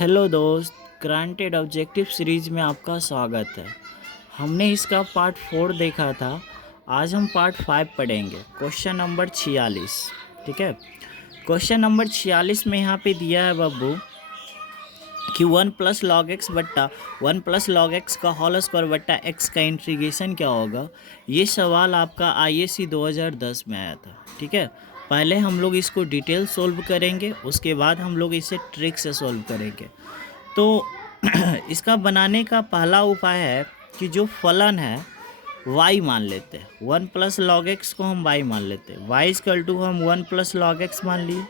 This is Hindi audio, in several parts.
हेलो दोस्त, ग्रांटेड ऑब्जेक्टिव सीरीज में आपका स्वागत है। हमने इसका पार्ट 4 देखा था। आज हम पार्ट 5 पढ़ेंगे। Question number 46। ठीक है, क्वेश्चन नंबर 46 में यहाँ पे दिया है बाबू कि 1 प्लस लॉग एक्स बट्टा 1 प्लस लॉग एक्स का होल स्क्वायर बट्टा एक्स का इंटीग्रेशन क्या होगा। ये सवाल आपका IAC 2010 में आया था। ठीक है, पहले हम लोग इसको डिटेल सोल्व करेंगे, उसके बाद हम लोग इसे ट्रिक से सोल्व करेंगे। तो इसका बनाने का पहला उपाय है कि जो फलन है y मान लेते हैं। 1 प्लस लॉग एक्स को हम y मान लेते हैं। y इक्वल टू हम 1 प्लस लॉग एक्स मान लिए।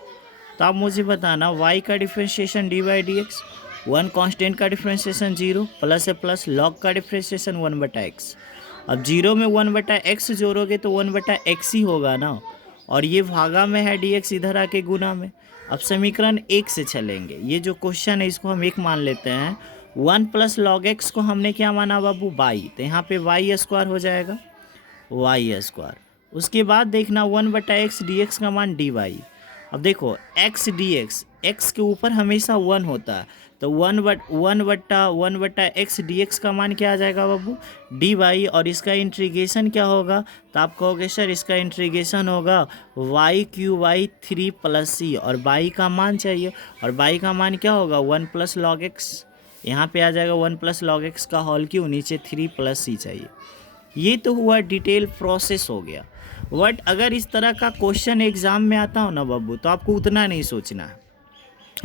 तो आप मुझे बताना y का differentiation D by D x, 1 constant का डिफ्रेंशिएशन 0 प्लस है प्लस लॉग का डिफ्रेंशिएशन 1 बटा एक्स। अब 0 में 1 बटा एक्स जोड़ोगे तो 1 बटा एक्स ही होगा ना, और ये भागा में है dx, इधर आके गुना में। अब समीकरण 1 से चलेंगे। ये जो क्वेश्चन है इसको हम 1 मान लेते हैं। 1 प्लस लॉग एक्स को हमने क्या माना बाबू, y, तो यहाँ पे y स्क्वायर हो जाएगा, y स्क्वायर। उसके बाद देखना 1 बटा एक्स डी एक्स का मान dy। अब देखो x डी एक्स के ऊपर हमेशा 1 होता है, तो 1 बटा एक्स डी एक्स का मान क्या आ जाएगा बाबू, dy। और इसका इंटीग्रेशन क्या होगा, तो आप कहोगे सर इसका इंटीग्रेशन होगा y क्यू वाई 3 प्लस सी, और y का मान चाहिए, और y का मान क्या होगा 1 प्लस लॉग एक्स। यहाँ पे आ जाएगा 1 प्लस लॉग एक्स का होल क्यू, नीचे 3 प्लस सी चाहिए। ये तो हुआ डिटेल प्रोसेस हो गया। बट अगर इस तरह का क्वेश्चन एग्जाम में आता हो ना बाबू, तो आपको उतना नहीं सोचना है।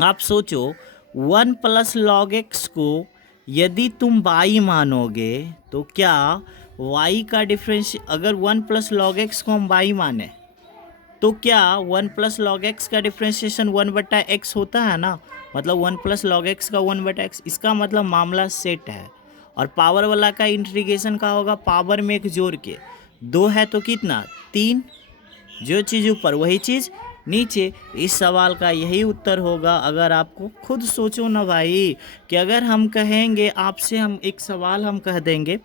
आप सोचो 1 प्लस लॉग एक्स को यदि तुम y मानोगे तो क्या y का डिफरेंस, अगर 1 प्लस लॉग एक्स को हम y माने तो क्या 1 प्लस लॉग एक्स का डिफ्रेंशिएशन 1 बटा एक्स होता है ना, मतलब 1 प्लस लॉग एक्स का 1 बटा एक्स। इसका मतलब मामला सेट है। और पावर वाला का इंटीग्रेशन का होगा पावर में एक जोड़ के, 2 है तो कितना 3, जो चीज़ ऊपर वही चीज़ नीचे। इस सवाल का यही उत्तर होगा। अगर आपको खुद सोचो ना भाई, कि अगर हम कहेंगे आपसे, हम एक सवाल हम कह देंगे,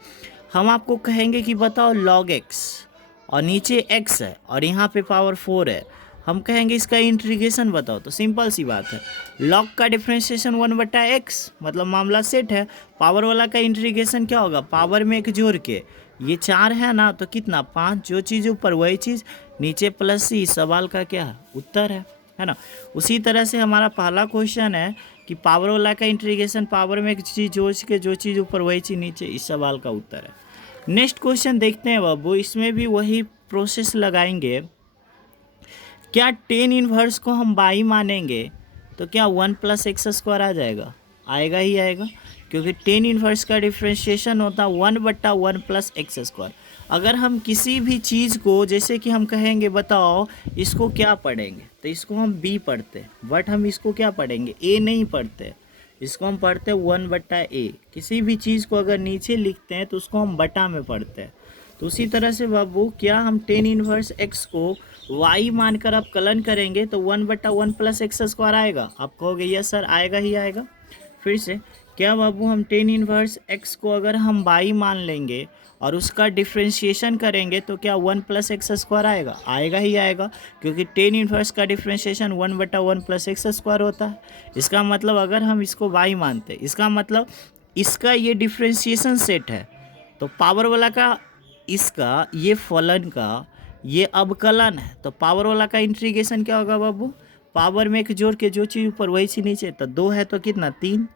हम आपको कहेंगे कि बताओ लॉग एक्स, और नीचे x है और यहाँ पे पावर 4 है, हम कहेंगे इसका इंटीग्रेशन बताओ, तो सिंपल सी बात है, लॉग का डिफ्रेंशिएशन 1 बटा एक्स, मतलब मामला सेट है। पावर वाला का इंटीग्रेशन क्या होगा, पावर में एक जोड़ के, ये 4 है ना तो कितना 5, जो चीज़ ऊपर वही चीज़ नीचे प्लस सी, सवाल का क्या उत्तर है ना। उसी तरह से हमारा पहला क्वेश्चन है कि पावर वाला का इंटीग्रेशन पावर में एक चीज़ जोड़ के, जो चीज़ ऊपर वही चीज़ नीचे, इस सवाल का उत्तर है। नेक्स्ट क्वेश्चन देखते हैं बाबू, इसमें भी वही प्रोसेस लगाएंगे। क्या टेन इनवर्स को हम बाई मानेंगे तो क्या 1 प्लस एक्स स्क्वायर आ जाएगा, आएगा ही आएगा, क्योंकि टेन इनवर्स का डिफ्रेंशिएशन होता है 1 बट्टा 1 प्लस एक्स स्क्वायर। अगर हम किसी भी चीज़ को, जैसे कि हम कहेंगे बताओ इसको क्या पढ़ेंगे, तो इसको हम बी पढ़ते हैं, बट हम इसको क्या पढ़ेंगे, ए नहीं पढ़ते, इसको हम पढ़ते हैं 1 बट्टा ए। किसी भी चीज़ को अगर नीचे लिखते हैं तो उसको हम बटा में पढ़ते हैं। तो उसी तरह से बाबू, क्या हम टेन इनवर्स एक्स को y मानकर आप कलन करेंगे तो 1 बट्टा 1 प्लस एक्स स्क्वायर आएगा। आप कहोगे यस सर आएगा ही आएगा। फिर से, क्या बाबू हम टेन इनवर्स एक्स को अगर हम y मान लेंगे और उसका डिफ्रेंशिएशन करेंगे तो क्या 1 प्लस एक्स स्क्वायर आएगा, आएगा ही आएगा, क्योंकि टेन इनवर्स का डिफ्रेंशिएशन 1 बटा 1 प्लस एक्स स्क्वायर होता है। इसका मतलब अगर हम इसको y मानते, इसका मतलब इसका ये डिफ्रेंशिएशन सेट है, तो पावर वाला का, इसका ये फलन का ये अवकलन है, तो पावर वाला का इंटीग्रेशन क्या होगा बाबू, पावर में एक जोड़ के, जो चीज़ ऊपर वही चीज़ नीचे, तो 2 है तो कितना 3,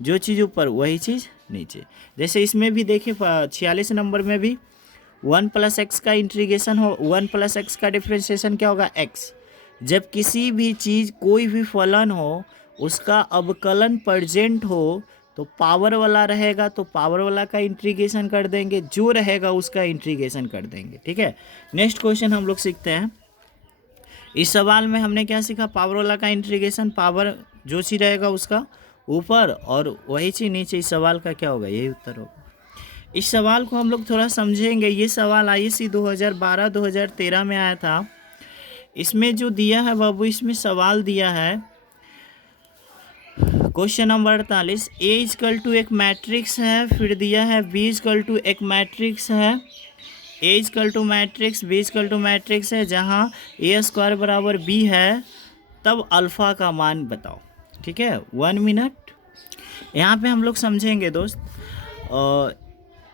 जो चीज़ ऊपर वही चीज़ नीचे। जैसे इसमें भी देखिए 46 नंबर में भी 1 प्लस एक्स का इंटीग्रेशन हो, 1 प्लस एक्स का डिफ्रेंशिएशन क्या होगा एक्स। जब किसी भी चीज़, कोई भी फलन हो, उसका अवकलन प्रेजेंट हो तो पावर वाला रहेगा तो पावर वाला का इंटीग्रेशन कर देंगे, जो रहेगा उसका इंटीग्रेशन कर देंगे। ठीक है, नेक्स्ट क्वेश्चन हम लोग सीखते हैं। इस सवाल में हमने क्या सीखा, पावर वाला का इंटीग्रेशन, पावर जो चीज़ रहेगा उसका ऊपर और वही चीज़ नीचे। इस सवाल का क्या होगा, यही उत्तर होगा। इस सवाल को हम लोग थोड़ा समझेंगे। ये सवाल IAC 2012-2013 में आया था। इसमें जो दिया है बाबू, इसमें सवाल दिया है question number 48, A equal to एक मैट्रिक्स है, फिर दिया है बी इजकल टू एक मैट्रिक्स है, A equal to matrix, B equal to matrix है, जहाँ ए स्क्वायर बराबर बी है, तब अल्फ़ा का मान बताओ। ठीक है, 1 मिनट यहाँ पे हम लोग समझेंगे दोस्त,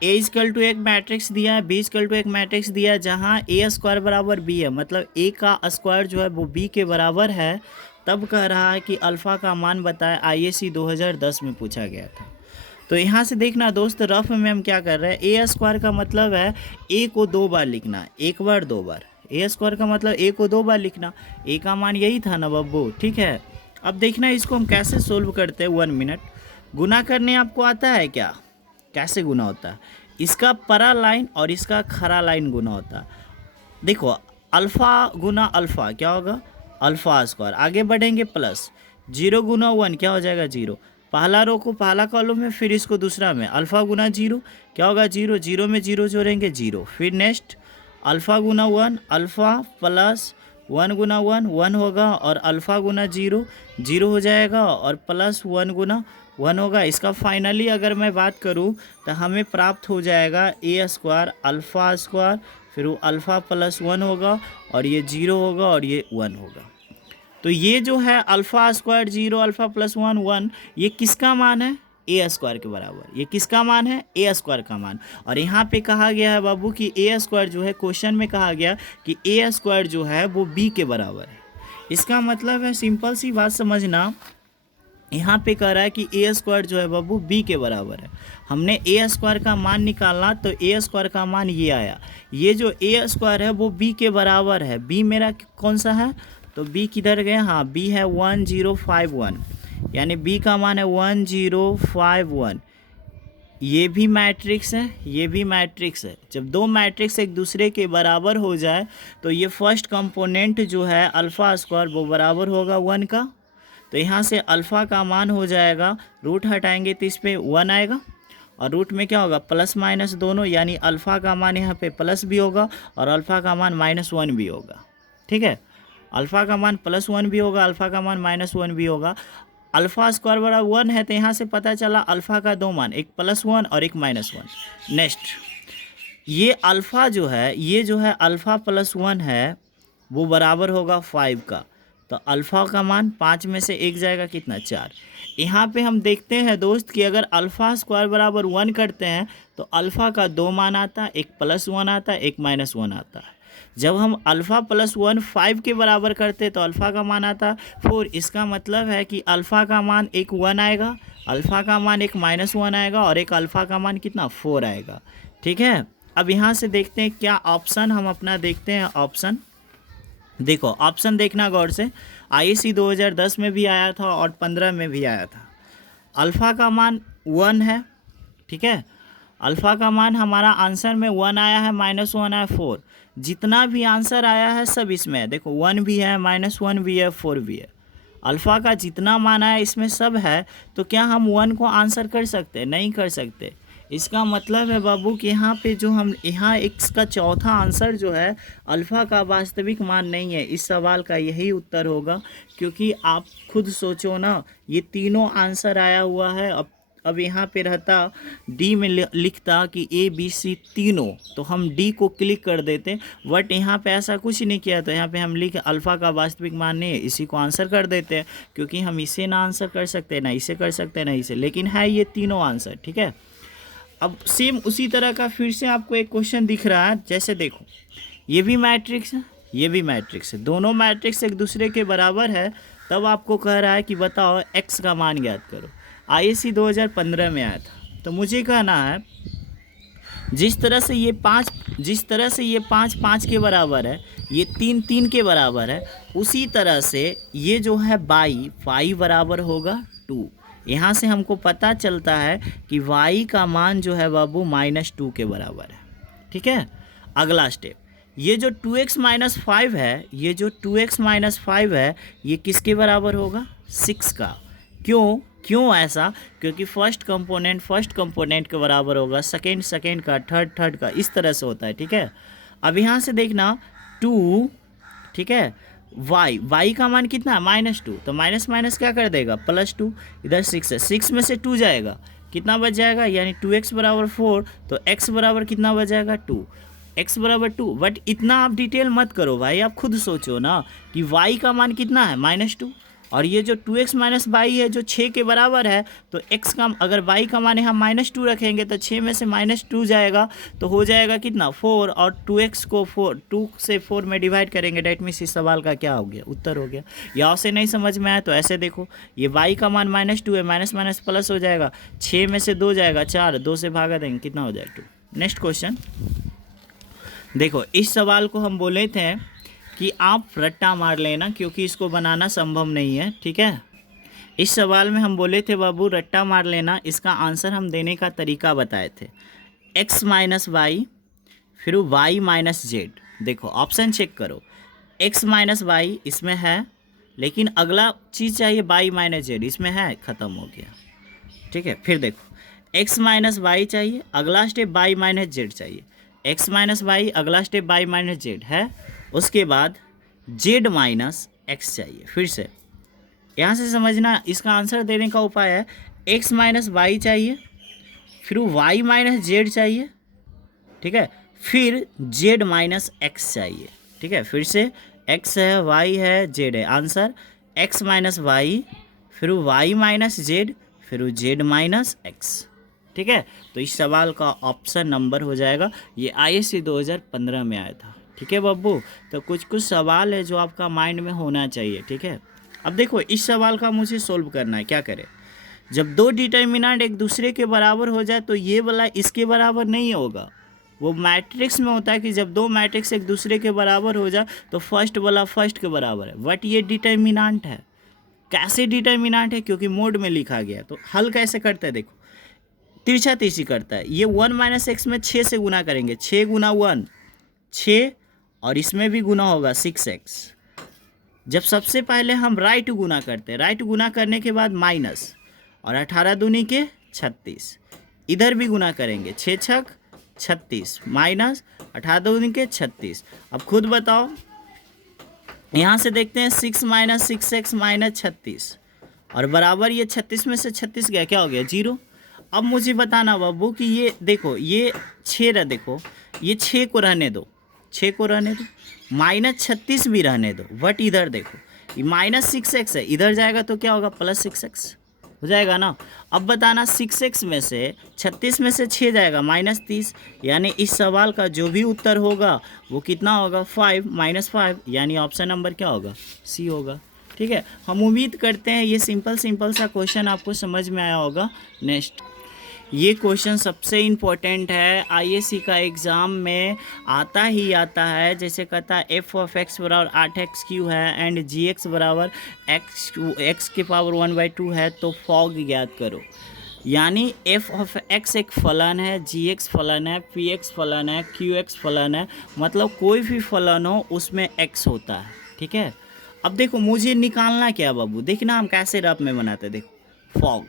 ए इजकल टू एक मैट्रिक्स दिया है, बी इजकल टू एक मैट्रिक्स दिया है जहाँ ए स्क्वायर बराबर बी है, मतलब ए का स्क्वायर जो है वो बी के बराबर है, तब कह रहा है कि अल्फ़ा का मान बताए। आईएससी 2010 में पूछा गया था। तो यहाँ से देखना दोस्त, रफ में हम क्या कर रहे हैं, ए स्क्वायर का मतलब है ए को 2 बार लिखना, एक बार 2 बार। ए स्क्वायर का मतलब ए को 2 बार लिखना, ए का मान यही था ना बब्बू, ठीक है। अब देखना इसको हम कैसे सोल्व करते हैं, 1 मिनट। गुना करने आपको आता है क्या, कैसे गुना होता है? इसका परा लाइन और इसका खरा लाइन गुना होता है। देखो, अल्फ़ा गुना अल्फ़ा क्या होगा, अल्फ़ा स्क्वायर। आगे बढ़ेंगे प्लस 0 गुना 1 क्या हो जाएगा 0। पहला रो को पहला कॉलम में, फिर इसको दूसरा में। अल्फ़ा गुना 0 क्या होगा 0, 0 में 0 जोड़ेंगे 0। फिर नेक्स्ट अल्फ़ा गुना 1, अल्फ़ा प्लस 1 गुना 1 1 होगा, और अल्फ़ा गुना 0 0 हो जाएगा, और प्लस 1 गुना 1 होगा। इसका फाइनली अगर मैं बात करूं तो हमें प्राप्त हो जाएगा ए स्क्वायर अल्फ़ा स्क्वायर, फिर वो अल्फ़ा प्लस 1 होगा, और ये 0 होगा, और ये 1 होगा। तो ये जो है अल्फ़ा स्क्वायर 0 अल्फ़ा प्लस 1 1, ये किसका मान है, ए स्क्वायर के बराबर। ये किसका मान है, ए स्क्वायर का मान। और यहाँ पे कहा गया है बाबू कि ए स्क्वायर जो है, क्वेश्चन में कहा गया कि ए स्क्वायर जो है वो बी के बराबर है। इसका मतलब है, सिंपल सी बात समझना, यहाँ पे कह रहा है कि ए स्क्वायर जो है बाबू बी के बराबर है। हमने ए स्क्वायर का मान निकालना, तो ए स्क्वायर का मान ये आया। ये जो ए स्क्वायर है वो बी के बराबर है। बी मेरा कौन सा है, तो बी किधर गया, हाँ बी है 1051, यानी बी का मान है 1051। ये भी मैट्रिक्स है, ये भी मैट्रिक्स है। जब दो मैट्रिक्स एक दूसरे के बराबर हो जाए तो ये फर्स्ट कंपोनेंट जो है अल्फ़ा स्क्वायर वो बराबर होगा 1 का। तो यहाँ से अल्फ़ा का मान हो जाएगा, रूट हटाएंगे तो इस पर 1 आएगा, और रूट में क्या होगा प्लस माइनस दोनों, यानी अल्फ़ा का मान यहाँ पे प्लस भी होगा और अल्फ़ा का मान -1 भी होगा। ठीक है, अल्फ़ा का मान +1 भी होगा, अल्फ़ा का मान -1 भी होगा। अल्फ़ा स्क्वायर बराबर 1 है, तो यहाँ से पता चला अल्फ़ा का 2 मान, एक +1 और एक -1। नेक्स्ट, ये अल्फ़ा जो है, ये जो है अल्फ़ा +1 है वो बराबर होगा 5 का। तो अल्फ़ा का मान 5 में से 1 जाएगा कितना, 4। यहाँ पे हम देखते हैं दोस्त कि अगर अल्फ़ा स्क्वायर बराबर 1 करते हैं तो अल्फ़ा का 2 मान आता है, एक +1 आता है, एक -1 आता है। जब हम अल्फ़ा +1 5 के बराबर करते तो अल्फ़ा का मान आता 4। इसका मतलब है कि अल्फ़ा का मान एक 1 आएगा, अल्फ़ा का मान एक -1 आएगा, और एक अल्फ़ा का मान कितना 4 आएगा। ठीक है, अब यहाँ से देखते हैं क्या ऑप्शन हम अपना देखते हैं। ऑप्शन देखो, ऑप्शन देखना गौर से, आईएससी 2010 में भी आया था और 15 में भी आया था। अल्फ़ा का मान 1 है, ठीक है, अल्फ़ा का मान हमारा आंसर में 1 आया है, -1 आया 4। जितना भी आंसर आया है सब इसमें है, देखो 1 भी है, -1 भी है, 4 भी है। अल्फ़ा का जितना मान आया इसमें सब है, तो क्या हम 1 को आंसर कर सकते हैं, नहीं कर सकते। इसका मतलब है बाबू कि यहाँ पे जो हम यहाँ इसका चौथा आंसर जो है अल्फ़ा का वास्तविक मान नहीं है। इस सवाल का यही उत्तर होगा, क्योंकि आप खुद सोचो ना, ये तीनों आंसर आया हुआ है। अब यहाँ पे रहता डी में लिखता कि ABC तीनों, तो हम डी को क्लिक कर देते, बट यहाँ पे ऐसा कुछ नहीं किया। तो यहाँ पे हम लिखे अल्फ़ा का वास्तविक मान नहीं है, इसी को आंसर कर देते हैं, क्योंकि हम इसे ना आंसर कर सकते, ना इसे कर सकते, ना इसे, लेकिन है ये तीनों आंसर। ठीक है, अब सेम उसी तरह का फिर से आपको एक क्वेश्चन दिख रहा है। जैसे देखो, ये भी मैट्रिक्स है, ये भी मैट्रिक्स है, दोनों मैट्रिक्स एक दूसरे के बराबर है। तब आपको कह रहा है कि बताओ एक्स का मान ज्ञात करो। आईएससी 2015 में आया था। तो मुझे कहना है, जिस तरह से ये 5 5 के बराबर है, ये 3 3 के बराबर है, उसी तरह से ये जो है y बराबर होगा 2। यहाँ से हमको पता चलता है कि y का मान जो है बाबू -2 के बराबर है। ठीक है, अगला स्टेप, ये जो 2x - 5 है, ये जो 2x - 5 है, ये किसके बराबर होगा, 6 का। क्यों ऐसा, क्योंकि फर्स्ट कंपोनेंट के बराबर होगा, सेकेंड का, थर्ड का, इस तरह से होता है। ठीक है, अब यहाँ से देखना 2, ठीक है, y का मान कितना है, -2, तो माइनस क्या कर देगा, +2। इधर 6 है, 6 में से 2 जाएगा, कितना बच जाएगा, यानी 2x बराबर 4, तो x बराबर कितना बच जाएगा 2, x बराबर 2। बट इतना आप डिटेल मत करो भाई, आप खुद सोचो ना कि y का मान कितना है, -2, और ये जो 2x माइनस वाई है जो 6 के बराबर है, तो x का अगर y का मान हम -2 रखेंगे तो 6 में से -2 जाएगा तो हो जाएगा कितना 4, और 2x को 2 से 4 में डिवाइड करेंगे, डेट मीन्स इस सवाल का क्या हो गया, उत्तर हो गया। यहाँ से नहीं समझ में आया तो ऐसे देखो, ये y का मान -2 है, माइनस माइनस प्लस हो जाएगा, 6 में से 2 जाएगा 4, 2 से भागा देंगे कितना हो जाएगा 2। नेक्स्ट क्वेश्चन देखो, इस सवाल को हम बोले थे कि आप रट्टा मार लेना क्योंकि इसको बनाना संभव नहीं है, ठीक है। इस सवाल में हम बोले थे बाबू रट्टा मार लेना, इसका आंसर हम देने का तरीका बताए थे, x माइनस वाई फिर y माइनस जेड। देखो ऑप्शन चेक करो, x माइनस वाई इसमें है, लेकिन अगला चीज़ चाहिए y माइनस जेड, इसमें है, ख़त्म हो गया, ठीक है। फिर देखो x माइनस वाई चाहिए, अगला स्टेप y माइनस जेड चाहिए, x माइनस वाई अगला स्टेप y माइनस जेड है, उसके बाद z माइनस एक्स चाहिए। फिर से यहाँ से समझना, इसका आंसर देने का उपाय है x माइनस वाई चाहिए, फिर y माइनस जेड चाहिए, ठीक है, फिर z माइनस एक्स चाहिए, ठीक है। फिर से x है, y है, z है, आंसर x माइनस वाई फिर y माइनस जेड फिर z माइनस एक्स, ठीक है। तो इस सवाल का ऑप्शन नंबर हो जाएगा, ये ISC 2015 में आया था, ठीक है बब्बू। तो कुछ कुछ सवाल है जो आपका माइंड में होना चाहिए, ठीक है। अब देखो इस सवाल का मुझे सोल्व करना है, क्या करें, जब दो डिटर्मिनेंट एक दूसरे के बराबर हो जाए तो ये वाला इसके बराबर नहीं होगा। वो मैट्रिक्स में होता है कि जब दो मैट्रिक्स एक दूसरे के बराबर हो जाए तो फर्स्ट वाला फर्स्ट के बराबर है, बट ये डिटर्मिनेंट है। कैसे डिटर्मिनेंट है, क्योंकि मोड में लिखा गया। तो हल कैसे करते हैं, देखो तिरछा तिरछी करता है, ये 1 माइनस एक्स में 6 से गुना करेंगे, 6 गुना 1 6, और इसमें भी गुना होगा 6x। जब सबसे पहले हम राइट गुना करते हैं, राइट गुना करने के बाद माइनस, और 18 दूनी के 36, इधर भी गुना करेंगे, 6 छक 36 माइनस 18 दूनी के 36। अब खुद बताओ, यहाँ से देखते हैं 6 माइनस 6x माइनस 36, और बराबर ये 36 में से 36 गया, क्या हो गया 0। अब मुझे बताना बाबू कि ये देखो ये 6 रहा, देखो ये 6 को रहने दो, 6 को रहने दो, माइनस 36 भी रहने दो, बट इधर देखो ये माइनस 6x है, इधर जाएगा तो क्या होगा प्लस 6x हो जाएगा ना। अब बताना 6x में से 36 में से 6 जाएगा माइनस 30, यानी इस सवाल का जो भी उत्तर होगा वो कितना होगा 5 माइनस 5, यानी ऑप्शन नंबर क्या होगा सी होगा, ठीक है। हम उम्मीद करते हैं ये सिंपल सा क्वेश्चन आपको समझ में आया होगा। नेक्स्ट, ये क्वेश्चन सबसे इम्पोर्टेंट है, ISC का एग्ज़ाम में आता ही आता है। जैसे कहता है f ऑफ x बराबर 8x³ है एंड gx बराबर x के पावर 1/2 है, तो फॉग ज्ञात करो। यानी f ऑफ x एक फलन है, gx फलन है, px फलन है, qx फलन है, मतलब कोई भी फलन हो उसमें x होता है, ठीक है। अब देखो मुझे निकालना क्या बाबू, देखना हम कैसे रफ में बनाते हैं। देखो फॉग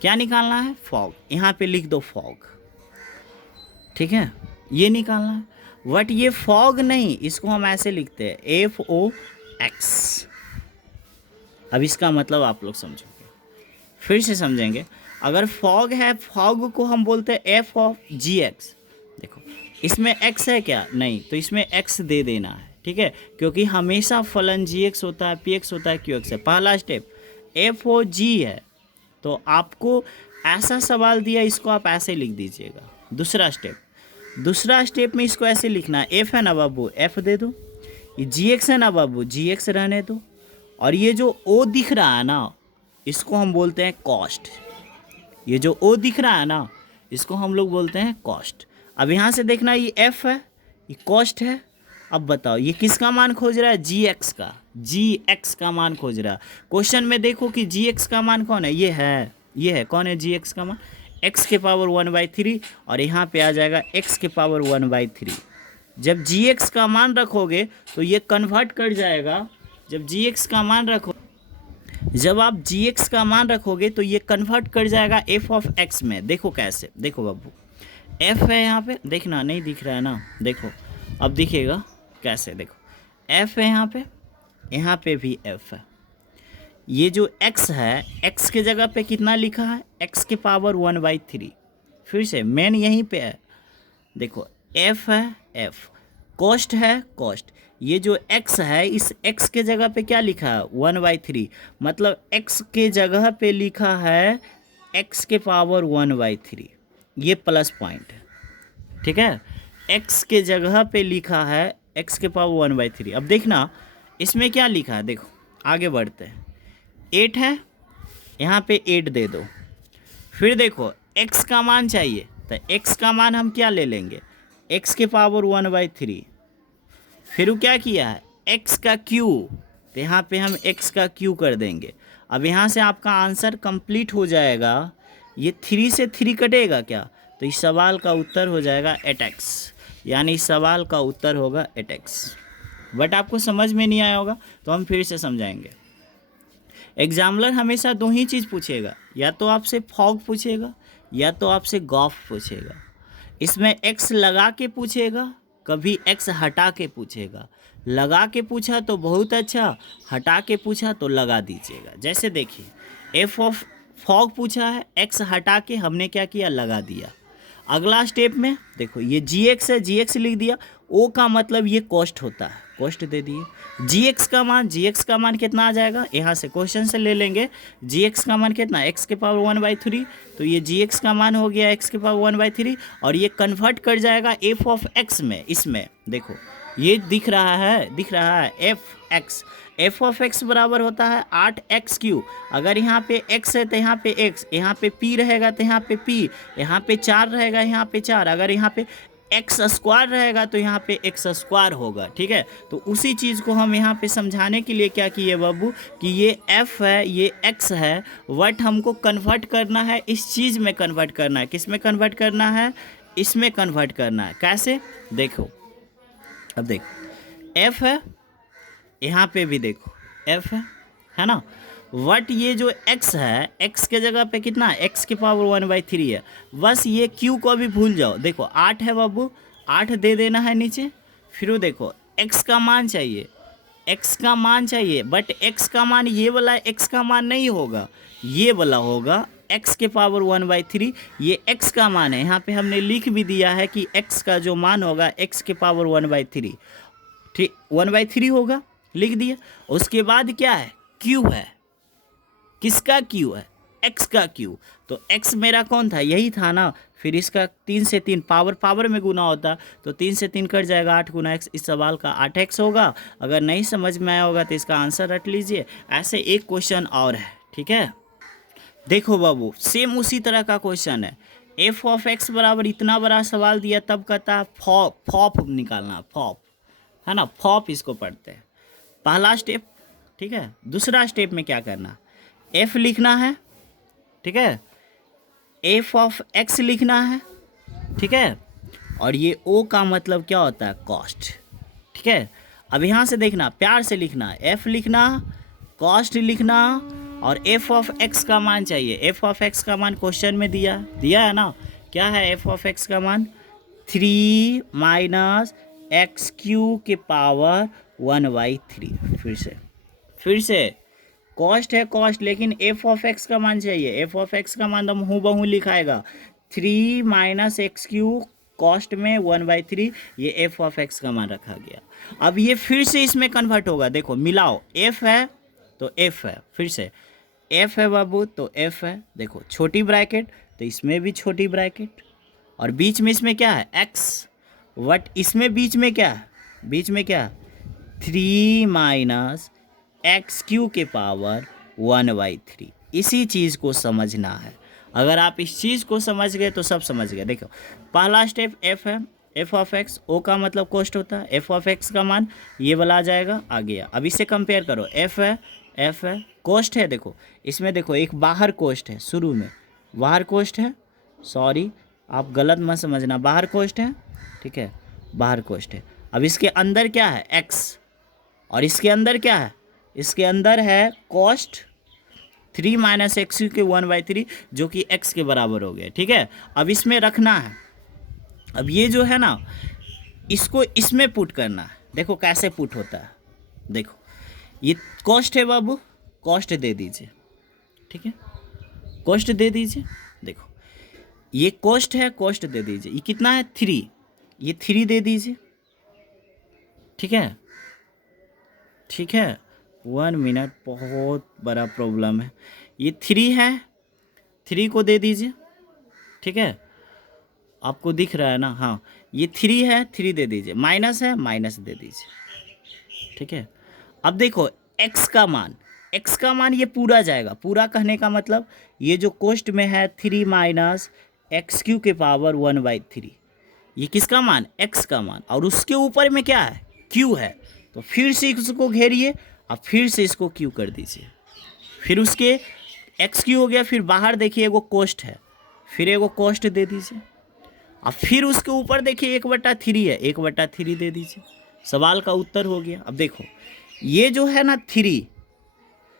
क्या निकालना है, फॉग, यहाँ पे लिख दो फॉग, ठीक है, ये निकालना है। बट ये फॉग नहीं, इसको हम ऐसे लिखते हैं FOX। अब इसका मतलब आप लोग समझोगे, फिर से समझेंगे। अगर फॉग है, फॉग को हम बोलते हैं F ऑफ GX। देखो इसमें x है क्या, नहीं, तो इसमें x दे देना है, ठीक है, क्योंकि हमेशा फलन GX होता है, PX होता है, QX है। पहला स्टेप FOG है, तो आपको ऐसा सवाल दिया, इसको आप ऐसे लिख दीजिएगा। दूसरा स्टेप में इसको ऐसे लिखना है, f है ना बाबू f दे दो, ये gx है ना बाबू gx रहने दो, और ये जो o दिख रहा है ना इसको हम बोलते हैं कॉस्ट। ये जो o दिख रहा है ना इसको हम लोग बोलते हैं कॉस्ट। अब यहाँ से देखना ये f है, ये कॉस्ट है। अब बताओ ये किसका मान खोज रहा है, gx का मान खोज रहा है। क्वेश्चन में देखो कि gx का मान कौन है, ये है कौन है gx का मान, x के पावर 1/3, और यहाँ पे आ जाएगा x के पावर 1/3। जब gx का मान रखोगे तो ये कन्वर्ट कर जाएगा, जब आप gx का मान रखोगे तो ये कन्वर्ट कर जाएगा f ऑफ x में। देखो कैसे, देखो बाबू f है यहाँ पे, देखना नहीं दिख रहा है ना, देखो अब दिखेगा कैसे, देखो f है यहाँ पे भी f है। ये जो x है, x के जगह पे कितना लिखा है, x के पावर 1/3। फिर से मेन यहीं पे है, देखो f है f, कॉस्ट है कॉस्ट, ये जो x है इस x के जगह पे क्या लिखा है 1/3, मतलब x के जगह पे लिखा है x के पावर 1/3, ये प्लस पॉइंट है, ठीक है। x के जगह पे लिखा है x के पावर 1/3। अब देखना इसमें क्या लिखा है, देखो आगे बढ़ते हैं। 8 है, यहाँ पे 8 दे दो। फिर देखो x का मान चाहिए, तो x का मान हम क्या ले लेंगे, x के पावर 1/3। फिर वो क्या किया है x का क्यू, तो यहाँ पे हम x का क्यू कर देंगे। अब यहाँ से आपका आंसर कंप्लीट हो जाएगा। ये 3 से 3 कटेगा क्या, तो इस सवाल का उत्तर हो जाएगा 8x, यानी इस सवाल का उत्तर होगा 8x। बट आपको समझ में नहीं आया होगा तो हम फिर से समझाएंगे। एग्जाम्पलर हमेशा दो ही चीज़ पूछेगा, या तो आपसे फॉग पूछेगा या तो आपसे गॉफ पूछेगा। इसमें x लगा के पूछेगा, कभी x हटा के पूछेगा। लगा के पूछा तो बहुत अच्छा, हटा के पूछा तो लगा दीजिएगा। जैसे देखिए एफ ऑफ फॉग पूछा है, x हटा के हमने क्या किया, लगा दिया। अगला स्टेप में देखो ये gx है, gx लिख दिया। o का मतलब ये कॉस्ट होता है, कॉस्ट दे दिए। gx का मान कितना आ जाएगा, यहाँ से क्वेश्चन से ले लेंगे। gx का मान कितना, x के पावर 1/3, तो ये gx का मान हो गया x के पावर 1/3, और ये कन्वर्ट कर जाएगा f ऑफ x में। इसमें देखो ये दिख रहा है एफ ऑफ एक्स बराबर होता है 8x³। अगर यहाँ पे x है तो यहाँ पे x, यहाँ पे p रहेगा तो यहाँ पे p, यहाँ पे 4 रहेगा यहाँ पे 4, अगर यहाँ पे x² रहेगा तो यहाँ पे x² होगा, ठीक है। तो उसी चीज़ को हम यहाँ पे समझाने के लिए क्या किए बाबू, कि ये f है ये x है, बट हमको कन्वर्ट करना है, इस चीज़ में कन्वर्ट करना है। किस में कन्वर्ट करना है, इसमें कन्वर्ट करना है। कैसे, देखो अब देखो f है, यहाँ पे भी देखो f है ना। वट ये जो x है, x के जगह पे कितना है, x के पावर 1/3 है। बस ये q को भी भूल जाओ। देखो 8 है बाबू, 8 दे देना है नीचे। फिर वो देखो x का मान चाहिए, x का मान चाहिए, बट x का मान ये वाला x का मान नहीं होगा, ये वाला होगा x के पावर 1/3। ये x का मान है, यहाँ पे हमने लिख भी दिया है कि x का जो मान होगा x के पावर 1/3, ठीक 1/3 होगा, लिख दिया। उसके बाद क्या है, q है। किसका q है, x का q। तो x मेरा कौन था, यही था ना। फिर इसका 3 से 3 पावर में गुना होता, तो 3 से 3 कट जाएगा, 8 गुना x। इस सवाल का 8x होगा। अगर नहीं समझ में आया होगा तो इसका आंसर रट लीजिए। ऐसे एक क्वेश्चन और है, ठीक है। देखो बाबू सेम उसी तरह का क्वेश्चन है। एफ ऑफ एक्स बराबर इतना बड़ा सवाल दिया, तब कहता है फॉप निकालना, फॉप है ना, फॉप इसको पढ़ते हैं। पहला स्टेप, ठीक है। दूसरा स्टेप में क्या करना, एफ लिखना है, ठीक है, एफ ऑफ एक्स लिखना है, ठीक है। और ये ओ का मतलब क्या होता है, कॉस्ट, ठीक है। अब यहाँ से देखना, प्यार से लिखना, एफ लिखना, कॉस्ट लिखना, और एफ ऑफ एक्स का मान चाहिए। एफ ऑफ एक्स का मान क्वेश्चन में दिया है ना, क्या है एफ ऑफ एक्स का मान, 3 - x³ के पावर 1/3। फिर से कॉस्ट है, कॉस्ट, लेकिन एफ ऑफ एक्स का मान चाहिए। एफ ऑफ एक्स का मान हम हूबहू लिखाएगा, 3 - x³ कॉस्ट में 1/3, ये एफ ऑफ एक्स का मान रखा गया। अब ये फिर से इसमें कन्वर्ट होगा, देखो मिलाओ, एफ है तो एफ है, फिर से एफ है बाबू तो एफ है। देखो छोटी ब्रैकेट तो इसमें भी छोटी ब्रैकेट, और बीच में इसमें क्या है, एक्स। वट इसमें बीच में क्या है, बीच में क्या, 3 - x³ के पावर 1/3। इसी चीज़ को समझना है। अगर आप इस चीज़ को समझ गए तो सब समझ गए। देखो पहला स्टेप एफ है, एफ ऑफ एक्स, ओ का मतलब कॉस्ट होता है, एफ ऑफ एक्स का मान ये वाला आ जाएगा, आ गया। अब इससे कंपेयर करो, एफ है, कॉस्ट है, देखो इसमें देखो एक बाहर कॉस्ट है, शुरू में बाहर कॉस्ट है, सॉरी आप गलत मत समझना, बाहर कॉस्ट है, ठीक है, बाहर कॉस्ट है। अब इसके अंदर क्या है, एक्स, और इसके अंदर क्या है, इसके अंदर है कॉस्ट 3 - x³ के 1/3, जो कि x के बराबर हो गया, ठीक है। अब इसमें रखना है, अब ये जो है ना, इसको इसमें पुट करना है। देखो कैसे पुट होता है, देखो ये कॉस्ट है बाबू, कॉस्ट दे दीजिए, ठीक है, कॉस्ट दे दीजिए। देखो ये कॉस्ट है, कॉस्ट दे दीजिए। ये कितना है, 3, ये 3 दे दीजिए, ठीक है। ठीक है, 1 मिनट, बहुत बड़ा प्रॉब्लम है। ये 3 है, 3 को दे दीजिए, ठीक है, आपको दिख रहा है ना, हाँ ये 3 है, 3 दे दीजिए, माइनस है, माइनस दे दीजिए, ठीक है। अब देखो x का मान, x का मान ये पूरा जाएगा, पूरा कहने का मतलब ये जो कोष्ट में है 3 माइनस एक्स क्यू के पावर 1/3, ये किसका मान, x का मान, और उसके ऊपर में क्या है, q है, तो फिर से इसको घेरिए, अब फिर से इसको q कर दीजिए, फिर उसके एक्स क्यू हो गया, फिर बाहर देखिए एगो कोष्ट है, फिर एगो कोष्ट दे दीजिए, अब फिर उसके ऊपर देखिए 1/3 है, 1/3 दे दीजिए, सवाल का उत्तर हो गया। अब देखो ये जो है ना 3,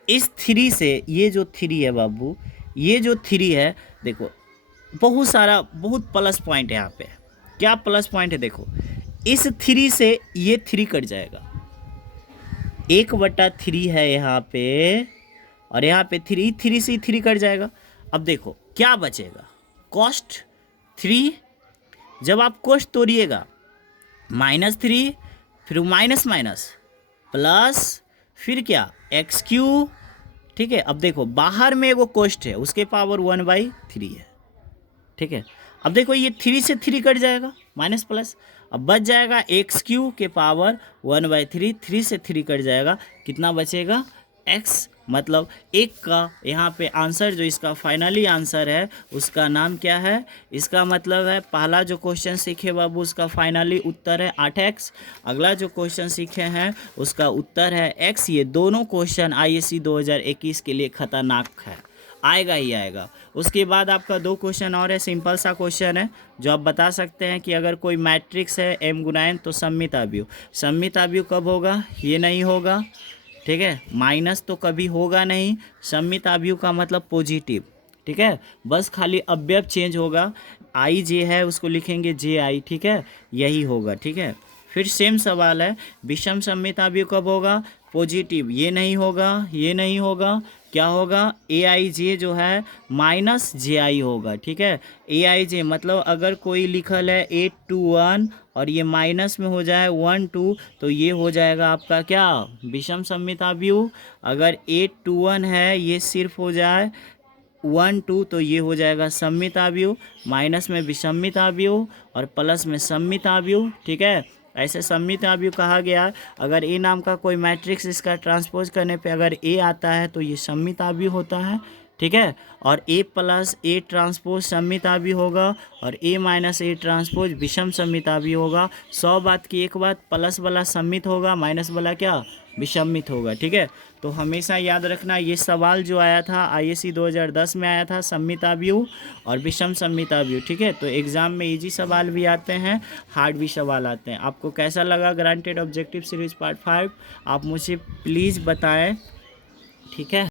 इस 3 से ये जो 3 है बाबू, ये जो 3 है, देखो बहुत सारा, बहुत प्लस पॉइंट है यहाँ पे। क्या प्लस पॉइंट है, देखो इस 3 से ये 3 कट जाएगा, 1/3 है यहाँ पे, और यहाँ पे 3 से 3 कट जाएगा। अब देखो क्या बचेगा, कॉस्ट 3, जब आप कोष्ट तोड़िएगा -3, फिर माइनस माइनस प्लस, फिर क्या एक्स क्यू, ठीक है। अब देखो बाहर में एगो कोष्ट है, उसके पावर 1/3 है, ठीक है। अब देखो ये 3 से 3 कट जाएगा, माइनस प्लस, अब बच जाएगा एक्स क्यू के पावर 1/3, 3 से 3 कट जाएगा, कितना बचेगा x, मतलब एक का यहाँ पे आंसर, जो इसका फाइनली आंसर है उसका नाम क्या है, इसका मतलब है पहला जो क्वेश्चन सीखे बाबू उसका फाइनली उत्तर है 8x, अगला जो क्वेश्चन सीखे हैं उसका उत्तर है x। ये दोनों क्वेश्चन ISC 2021 के लिए खतरनाक है, आएगा ही आएगा। उसके बाद आपका 2 क्वेश्चन और है, सिंपल सा क्वेश्चन है जो आप बता सकते हैं कि अगर कोई मैट्रिक्स है m गुना n तो सममित अवयव, सममित अवयव कब होगा, ये नहीं होगा, ठीक है, माइनस तो कभी होगा नहीं, सममित अवयव का मतलब पॉजिटिव, ठीक है, बस खाली अवयव चेंज होगा, आई जे है उसको लिखेंगे जे आई, ठीक है, यही होगा, ठीक है। फिर सेम सवाल है, विषम सममित अवयव कब होगा, पॉजिटिव, ये नहीं होगा, ये नहीं होगा, क्या होगा, ए आई जे जो है माइनस जे आई होगा, ठीक है। ए आई जे मतलब अगर कोई लिखल है 8 to 1 और ये माइनस में हो जाए 1 2, तो ये हो जाएगा आपका क्या, विषम सममित अवयव। अगर 8 to 1 है, ये सिर्फ हो जाए 1 2, तो ये हो जाएगा सममित अवयव, माइनस में विषमित अवयव और प्लस में सममित अवयव, ठीक है। ऐसे सममित अवयव कहा गया, अगर ए नाम का कोई मैट्रिक्स इसका ट्रांसपोज करने पे अगर ए आता है तो ये सममित अवयव होता है, ठीक है। और ए प्लस ए ट्रांसपोज सममित अवयव होगा और ए माइनस ए ट्रांसपोज विषम सममित अवयव होगा। 100 बात की एक बात, प्लस वाला सममित होगा, माइनस वाला क्या, विषमित होगा, ठीक है। तो हमेशा याद रखना, ये सवाल जो आया था ISC 2010 में आया था, सममित अवयव और विषम सममित अवयव, ठीक है। तो एग्जाम में इजी सवाल भी आते हैं, हार्ड भी सवाल आते हैं। आपको कैसा लगा ग्रांटेड ऑब्जेक्टिव सीरीज पार्ट 5, आप मुझे प्लीज़ बताएं, ठीक है।